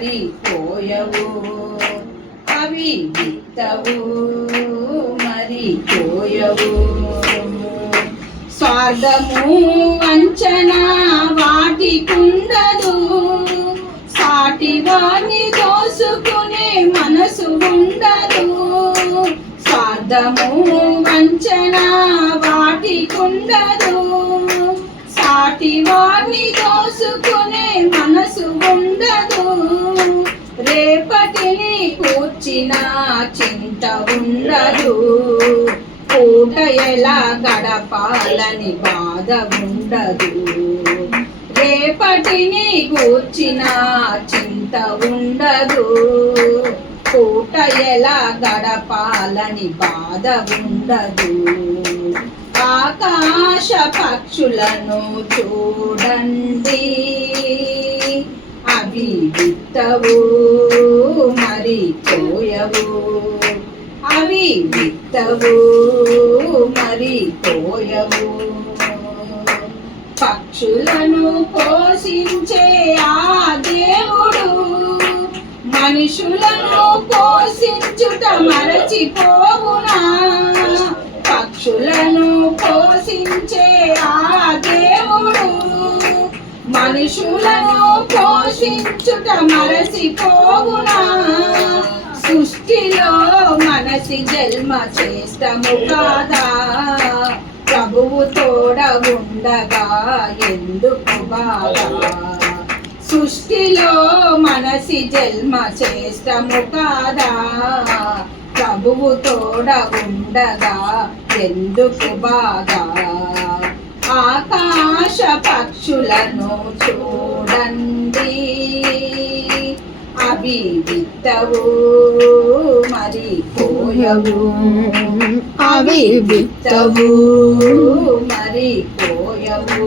మరి పోయవు అవి విత్తవు మరి పోయవు స్వార్థము వంచన వాటికుండదు సాటి వారిని దోసుకునే మనసు ఉండదు స్వార్థము వంచన వాటికుండదు సాటి వారిని దోసుకునే మనసు ఉండదు రేపటిని కూర్చిన చింత ఉండదు పూట ఎలా గడపాలని బాధ ఉండదు రేపటిని కూర్చిన చింత ఉండదు పూట ఎలా గడపాలని బాధ ఉండదు ఆకాశ పక్షులను చూడండి అవి విత్తవు మరి పోయవు అవి విత్తవు మరి పోయవు పక్షులను పోషించే ఆ దేవుడు మనుషులను పోషించుట మరచిపోవునా పక్షులను పోషించే ఆ దేవుడు మనుషులను పోషించుట మరచిపోవునా సృష్టిలో మనసి జన్మ చేష్టము కాదా ప్రభువు తోడ ఉండగా ఎందుకు బాధ సృష్టిలో మనసి జన్మ చేష్టము కాదా ప్రభువు తోడ ఉండగా ఎందుకు బాధ ఆకాశ పక్షులను చూడండి అవి విత్తవు మరి పోయవు అవి విత్తవు మరి పోయవు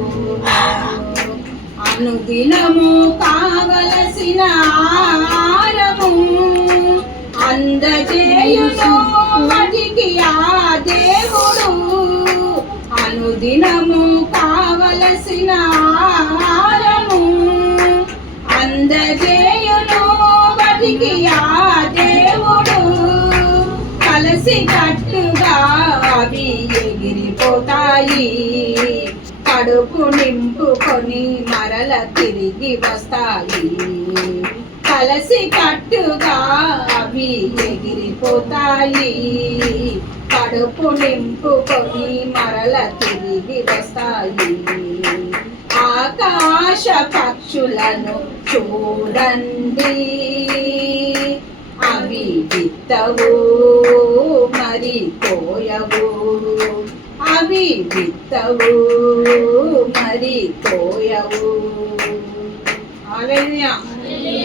అనుదినము కావలసిన ఆహారము అందజేయును వాటికి ఆ దేవుడు అనుదినము కావలసిన ఆహారము అందజేయును వాటికి ఆ దేవుడు కలసి కట్టుగా అవి ఎగిరిపోతాయి కడుపు నింపుకొని మరల తిరిగి వస్తాయి కలసి కట్టుగా అవి ఎగిరిపోతాయి కడుపు నింపుకొని మరల తిరిగి వస్తాయి ఆకాశ పక్షులను చూడండి అవి విత్తవు మరి పోయవు అవి విత్తవు మరి పోయవు. హల్లెలూయా.